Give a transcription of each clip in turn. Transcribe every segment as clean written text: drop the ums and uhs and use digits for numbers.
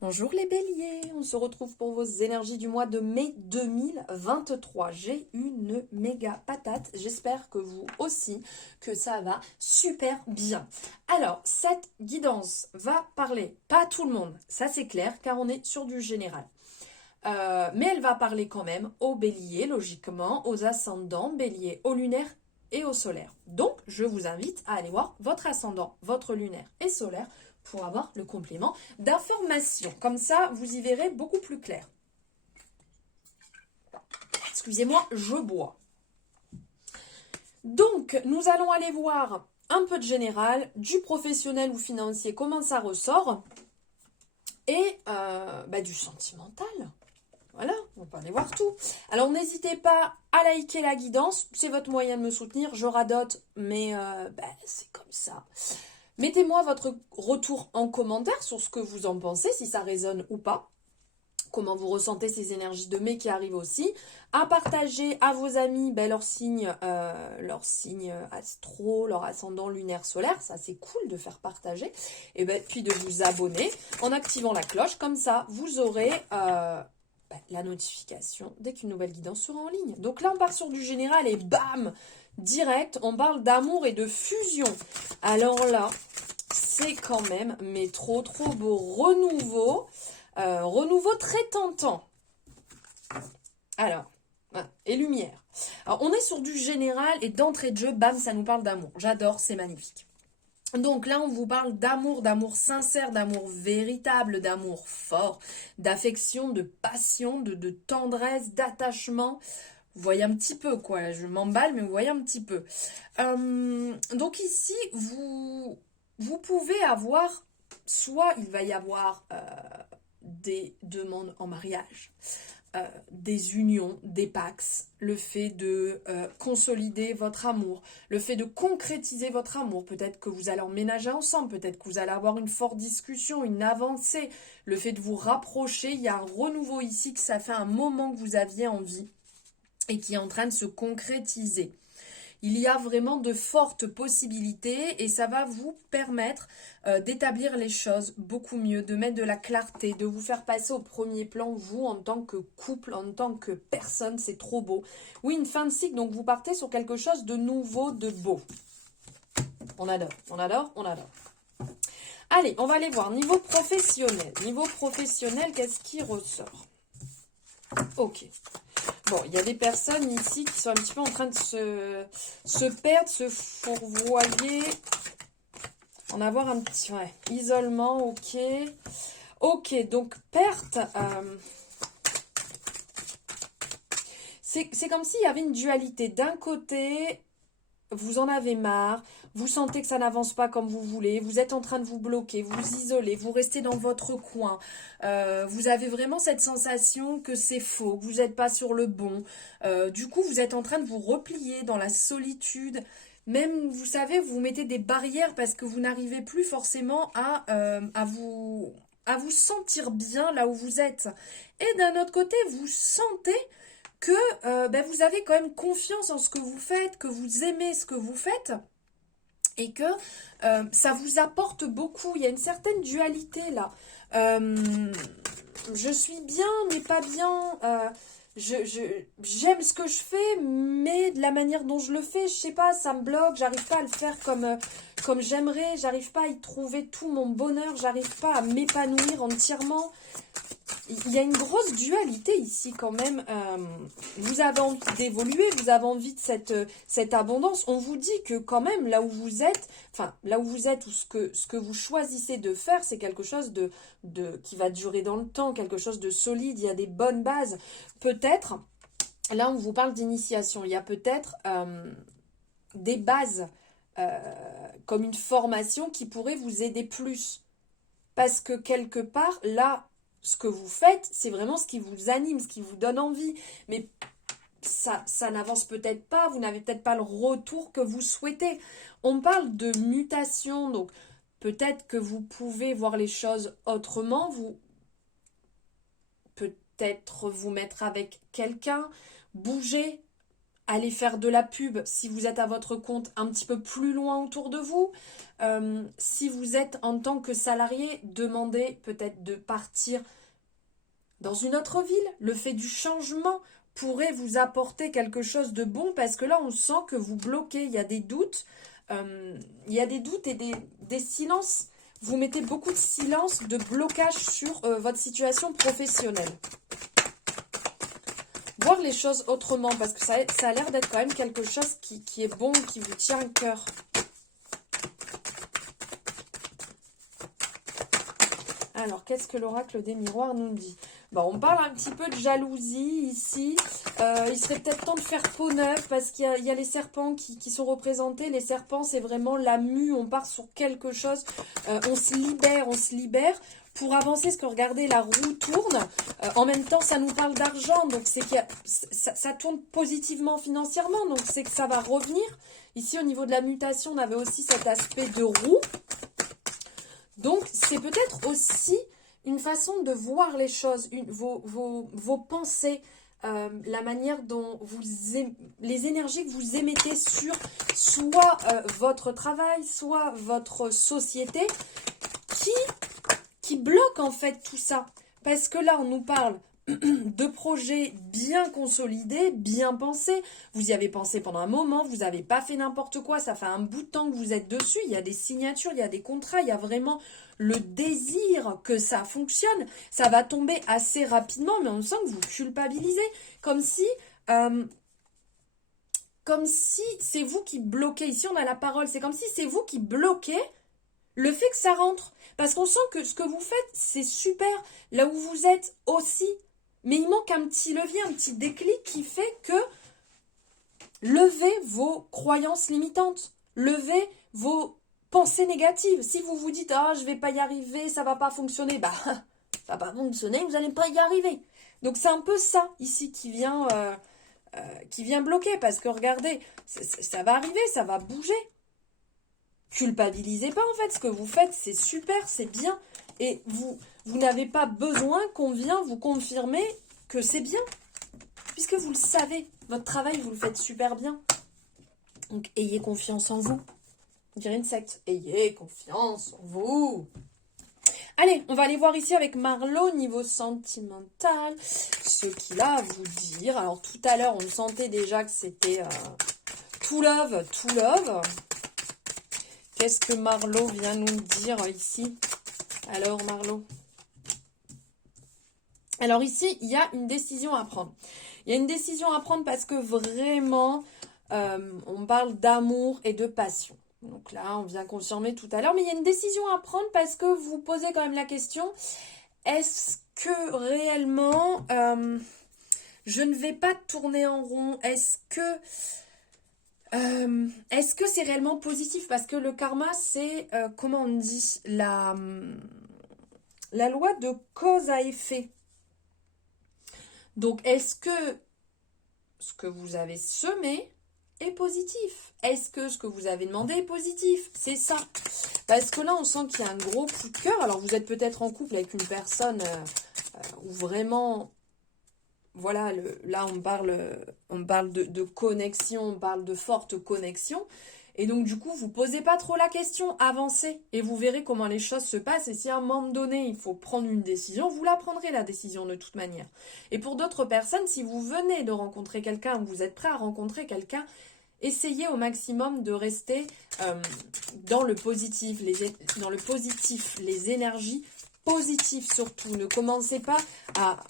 Bonjour les béliers, on se retrouve pour vos énergies du mois de mai 2023. J'ai une méga patate, j'espère que vous aussi, que ça va super bien. Alors, cette guidance va parler, pas à tout le monde, ça c'est clair, car on est sur du général. Mais elle va parler quand même aux béliers, logiquement, aux ascendants béliers, au lunaire et au solaire. Donc, je vous invite à aller voir votre ascendant, votre lunaire et solaire pour avoir le complément d'information. Comme ça, vous y verrez beaucoup plus clair. Excusez-moi, je bois. Donc, nous allons aller voir un peu de général, du professionnel ou financier, comment ça ressort, et du sentimental. Voilà, on peut aller voir tout. Alors n'hésitez pas à liker la guidance, c'est votre moyen de me soutenir, je radote, mais c'est comme ça. Mettez-moi votre retour en commentaire sur ce que vous en pensez, si ça résonne ou pas. Comment vous ressentez ces énergies de mai qui arrivent aussi. À partager à vos amis leur signe astro, leur ascendant lunaire solaire. Ça, c'est cool de faire partager. Et puis de vous abonner en activant la cloche. Comme ça, vous aurez la notification dès qu'une nouvelle guidance sera en ligne. Donc là, on part sur du général et bam, direct, on parle d'amour et de fusion. Alors là, c'est quand même, mais trop beau renouveau. Renouveau très tentant. Alors, et lumière. Alors, on est sur du général et d'entrée de jeu, bam, ça nous parle d'amour. J'adore, c'est magnifique. Donc là, on vous parle d'amour sincère, d'amour véritable, d'amour fort, d'affection, de passion, de tendresse, d'attachement. Vous voyez un petit peu, quoi. Je m'emballe, mais vous voyez un petit peu. Donc ici, vous pouvez avoir, soit il va y avoir des demandes en mariage, des unions, des pax, le fait de consolider votre amour, le fait de concrétiser votre amour, peut-être que vous allez emménager ensemble, peut-être que vous allez avoir une forte discussion, une avancée, le fait de vous rapprocher, il y a un renouveau ici, que ça fait un moment que vous aviez envie et qui est en train de se concrétiser. Il y a vraiment de fortes possibilités et ça va vous permettre d'établir les choses beaucoup mieux, de mettre de la clarté, de vous faire passer au premier plan, vous en tant que couple, en tant que personne, c'est trop beau. Oui, une fin de cycle, donc vous partez sur quelque chose de nouveau, de beau. On adore, on adore, on adore. Allez, on va aller voir niveau professionnel. Niveau professionnel, qu'est-ce qui ressort? Ok. Bon, il y a des personnes ici qui sont un petit peu en train de se perdre, se fourvoyer. En avoir un petit... Ouais, isolement, ok. Ok, donc perte... c'est comme s'il y avait une dualité. D'un côté, vous en avez marre, vous sentez que ça n'avance pas comme vous voulez, vous êtes en train de vous bloquer, vous isoler, vous restez dans votre coin. Vous avez vraiment cette sensation que c'est faux, que vous n'êtes pas sur le bon. Du coup, vous êtes en train de vous replier dans la solitude. Même, vous savez, vous mettez des barrières parce que vous n'arrivez plus forcément à vous sentir bien là où vous êtes. Et d'un autre côté, vous sentez que vous avez quand même confiance en ce que vous faites, que vous aimez ce que vous faites et que ça vous apporte beaucoup. Il y a une certaine dualité là. Je suis bien mais pas bien. J'aime ce que je fais, mais de la manière dont je le fais, je sais pas, ça me bloque, j'arrive pas à le faire comme j'aimerais, j'arrive pas à y trouver tout mon bonheur, j'arrive pas à m'épanouir entièrement. Il y a une grosse dualité ici quand même. Vous avez envie d'évoluer, vous avez envie de cette abondance. On vous dit que quand même là où vous êtes, ou ce que vous choisissez de faire, c'est quelque chose qui va durer dans le temps, quelque chose de solide, il y a des bonnes bases. Peut-être, là on vous parle d'initiation, il y a peut-être des bases comme une formation qui pourrait vous aider plus. Parce que quelque part, là, ce que vous faites, c'est vraiment ce qui vous anime, ce qui vous donne envie. Mais ça n'avance peut-être pas, vous n'avez peut-être pas le retour que vous souhaitez. On parle de mutation, donc peut-être que vous pouvez voir les choses autrement, vous peut-être vous mettre avec quelqu'un, bouger, aller faire de la pub si vous êtes à votre compte un petit peu plus loin autour de vous. Si vous êtes en tant que salarié, demandez peut-être de partir dans une autre ville. Le fait du changement pourrait vous apporter quelque chose de bon parce que là, on sent que vous bloquez. Il y a des doutes. Il y a des doutes et des silences. Vous mettez beaucoup de silence, de blocage sur votre situation professionnelle. Voir les choses autrement, parce que ça a l'air d'être quand même quelque chose qui est bon, qui vous tient à cœur. Alors, qu'est-ce que l'oracle des miroirs nous dit? Bon, on parle un petit peu de jalousie ici. Il serait peut-être temps de faire peau neuve parce qu'il y a les serpents qui sont représentés. Les serpents, c'est vraiment la mue. On part sur quelque chose. On se libère pour avancer. Parce que regardez, la roue tourne. En même temps, ça nous parle d'argent. Donc, c'est que ça tourne positivement financièrement. Donc, c'est que ça va revenir. Ici, au niveau de la mutation, on avait aussi cet aspect de roue. Donc, c'est peut-être aussi une façon de voir les choses, vos pensées, la manière dont les énergies que vous émettez sur soit votre travail, soit votre société, qui bloque en fait tout ça. Parce que là, on nous parle de projets bien consolidés, bien pensés. Vous y avez pensé pendant un moment, vous n'avez pas fait n'importe quoi, ça fait un bout de temps que vous êtes dessus, il y a des signatures, il y a des contrats, il y a vraiment le désir que ça fonctionne. Ça va tomber assez rapidement, mais on sent que vous culpabilisez, comme si c'est vous qui bloquez. Ici, on a la parole, c'est comme si c'est vous qui bloquez le fait que ça rentre. Parce qu'on sent que ce que vous faites, c'est super, là où vous êtes aussi. Mais il manque un petit levier, un petit déclic qui fait que levez vos croyances limitantes, levez vos pensées négatives. Si vous vous dites « Ah, je vais pas y arriver, ça va pas fonctionner », bah, ça va pas fonctionner, vous n'allez pas y arriver. Donc c'est un peu ça, ici, qui vient bloquer. Parce que regardez, ça va arriver, ça va bouger. Culpabilisez pas, en fait, ce que vous faites, c'est super, c'est bien. Et vous n'avez pas besoin qu'on vienne vous confirmer que c'est bien. Puisque vous le savez, votre travail, vous le faites super bien. Donc, ayez confiance en vous. On dirait une secte. Ayez confiance en vous. Allez, on va aller voir ici avec Marlo, niveau sentimental, ce qu'il a à vous dire. Alors, tout à l'heure, on sentait déjà que c'était tout love, tout love. Qu'est-ce que Marlo vient nous dire ici? Alors, Marlo. Alors ici, il y a une décision à prendre. Il y a une décision à prendre parce que vraiment, on parle d'amour et de passion. Donc là, on vient confirmer tout à l'heure. Mais il y a une décision à prendre parce que vous posez quand même la question, est-ce que réellement, je ne vais pas tourner en rond? Est-ce que c'est réellement positif? Parce que le karma, c'est, comment on dit, la loi de cause à effet. Donc, est-ce que ce que vous avez semé est positif? Est-ce que ce que vous avez demandé est positif? C'est ça. Parce que là, on sent qu'il y a un gros coup de cœur. Alors, vous êtes peut-être en couple avec une personne où vraiment... Voilà, là, on parle de connexion, on parle de forte connexion. Et donc, du coup, vous ne posez pas trop la question, avancez. Et vous verrez comment les choses se passent. Et si à un moment donné, il faut prendre une décision, vous la prendrez, la décision, de toute manière. Et pour d'autres personnes, si vous venez de rencontrer quelqu'un, ou vous êtes prêt à rencontrer quelqu'un, essayez au maximum de rester dans le positif, les énergies positives surtout. Ne commencez pas à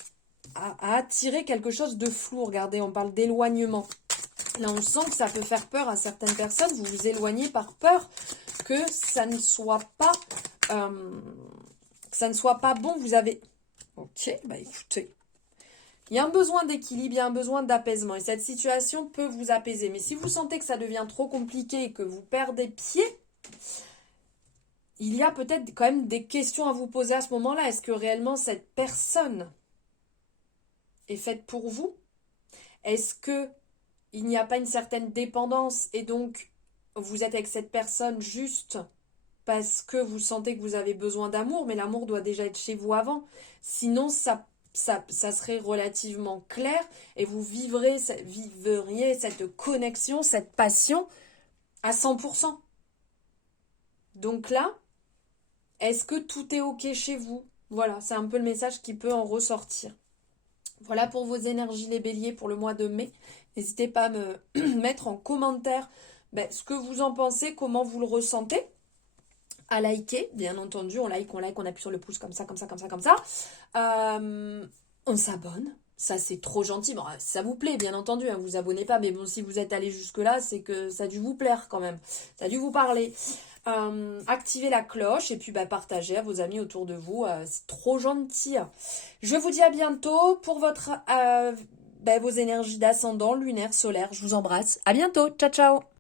attirer quelque chose de flou. Regardez, on parle d'éloignement. Là, on sent que ça peut faire peur à certaines personnes. Vous vous éloignez par peur que ça ne soit pas, bon. Vous avez... Ok, bah écoutez. Il y a un besoin d'équilibre, il y a un besoin d'apaisement. Et cette situation peut vous apaiser. Mais si vous sentez que ça devient trop compliqué et que vous perdez pied, il y a peut-être quand même des questions à vous poser à ce moment-là. Est-ce que réellement cette personne est faite pour vous? Est-ce que il n'y a pas une certaine dépendance et donc vous êtes avec cette personne juste parce que vous sentez que vous avez besoin d'amour, mais l'amour doit déjà être chez vous avant. Sinon, ça ça serait relativement clair et vous vivriez cette connexion, cette passion à 100%. Donc là, est-ce que tout est OK chez vous? Voilà, c'est un peu le message qui peut en ressortir. Voilà pour vos énergies les béliers pour le mois de mai. N'hésitez pas à me mettre en commentaire ce que vous en pensez, comment vous le ressentez. À liker, bien entendu, on like, on appuie sur le pouce comme ça, comme ça, comme ça, comme ça. On s'abonne. Ça, c'est trop gentil. Bon, si ça vous plaît, bien entendu, hein, vous abonnez pas. Mais bon, si vous êtes allé jusque-là, c'est que ça a dû vous plaire quand même. Ça a dû vous parler. Activez la cloche et puis partagez à vos amis autour de vous. C'est trop gentil. Je vous dis à bientôt pour vos énergies d'ascendant, lunaire, solaire. Je vous embrasse. À bientôt. Ciao, ciao.